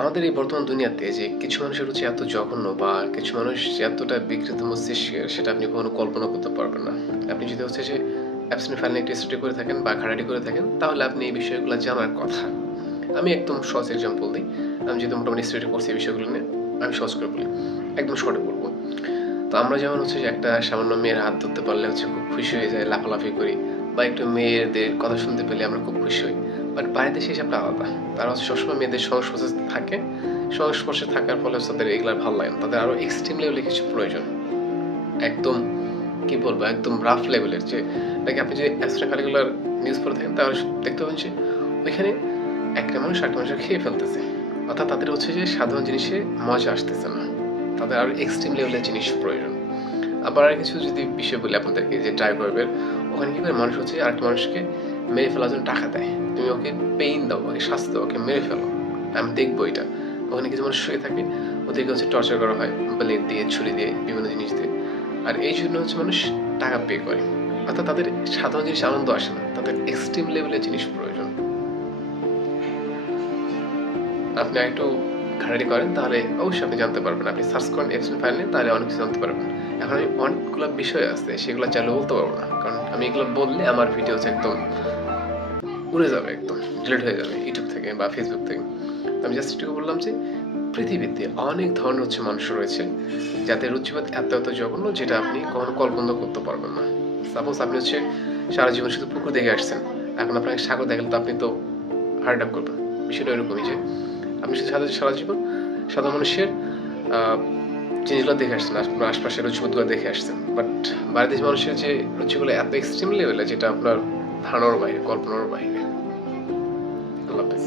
আমাদের এই বর্তমান দুনিয়াতে যে কিছু মানুষের হচ্ছে এত জঘন্য বা কিছু মানুষ যে এতটা বিকৃত মস্তিষ্কের সেটা আপনি কখনো কল্পনা করতে পারবেন না। আপনি যদি হচ্ছে যে অ্যাবসেন্ট ফাইল নিয়ে একটা স্টাডি করে থাকেন বা ঘাটাঘাটি করে থাকেন তাহলে আপনি এই বিষয়গুলো জানার কথা। আমি একদম সহজ এক্সাম্পল দিই। আমি যেহেতু মোটামুটি স্টাডি করছি এই বিষয়গুলো নিয়ে, আমি সহজ করে বলি। একদম শর্টে বলবো। তো আমরা যেমন হচ্ছে যে একটা সামান্য মেয়ের হাত ধরতে পারলে হচ্ছে খুব খুশি হয়ে যাই, লাফালাফি করি বা একটু মেয়েদের কথা শুনতে পেলে আমরা খুব খুশি হই। বাট বাইরের দেশে হিসাবটা আলাদা। তারা হচ্ছে সবসময় মেয়েদের সংস্পর্শে থাকে। সংস্পর্শে থাকার ফলে হচ্ছে তাদের এগুলা ভালো লাগে না। তাদের আরো এক্সট্রিম লেভেলে কিছু প্রয়োজন। একদম কি বলবো একদম রাফ লেভেলের যে লাইক আপনি যদি এক্সট্রা কারিকুলার নিউজ পড়ে থাকেন তাহলে দেখতে পাবেন যে ওইখানে একটা মানুষ আরেকটা মানুষকে খেয়ে ফেলতেছে। অর্থাৎ তাদের হচ্ছে যে সাধারণ জিনিসে মজা আসতেছে না। তাদের আরো এক্সট্রিম লেভেলের জিনিস প্রয়োজন। আবার আর কিছু যদি বিষয় বলি আপনাদেরকে যে ড্রাইভ ওয়েবের ওখানে কি করে মানুষ হচ্ছে আরেকটা মানুষকে মেরে ফেলার জন্য টাকা দেয়। তুমি ওকে পেইন দাও, ওকে শাস্তি দাও, ওকে মেরে ফেলো, আমি দেখবো এটা। ওখানে কিছু মানুষ শুয়ে থাকে, ওদেরকে হচ্ছে টর্চার করা হয় ব্লেড দিয়ে, ছুরি দিয়ে, বিভিন্ন জিনিস দিয়ে। আর এই জন্য হচ্ছে মানুষ টাকা পে করে। অর্থাৎ তাদের সাধারণ জিনিস আনন্দ আসে না, তাদের এক্সট্রিম লেভেলের জিনিস প্রয়োজন। আপনি একটু ঘাটাঘাটি করেন তাহলে অবশ্যই আপনি জানতে পারবেন। আপনি সার্চ করেন এপসন ফাইল নিয়ে তাহলে অনেক কিছু জানতে পারবেন। এখন আমি অনেকগুলো বিষয় আছে সেগুলো চাইলে বলতে পারবো না, কারণ আমি এগুলো বললে আমার ভিডিও একদম উড়ে যাবে, একদম ডিলিট হয়ে যাবে ইউটিউব থেকে বা ফেসবুক থেকে। আমি জাস্ট এটুকু বললাম যে পৃথিবীতে অনেক ধরনের হচ্ছে মানুষ রয়েছে যাদের রুচিবোধ এত এত জঘন্য যেটা আপনি কখনো কল্পনা করতে পারবেন না। সাপোজ আপনি হচ্ছে সারা জীবন শুধু পুকুর দেখে আসছেন, এখন আপনাকে সাগর দেখালে তো আপনি তো হার্ট আপ করবেন। বিষয়টা এরকমই যে আপনি শুধু সারা জীবন সাধারণ মানুষের জিনিসগুলো দেখে আসছেন, আপনার আশপাশের রুচিবোধগুলো দেখে আসছেন, বাট বাইরের দেশের মানুষের যে রুচিগুলো এত এক্সট্রিম লেভেলে যেটা আপনার ধারণার বাইরে, কল্পনার বাইরে। আল্লাহ হাফেজ।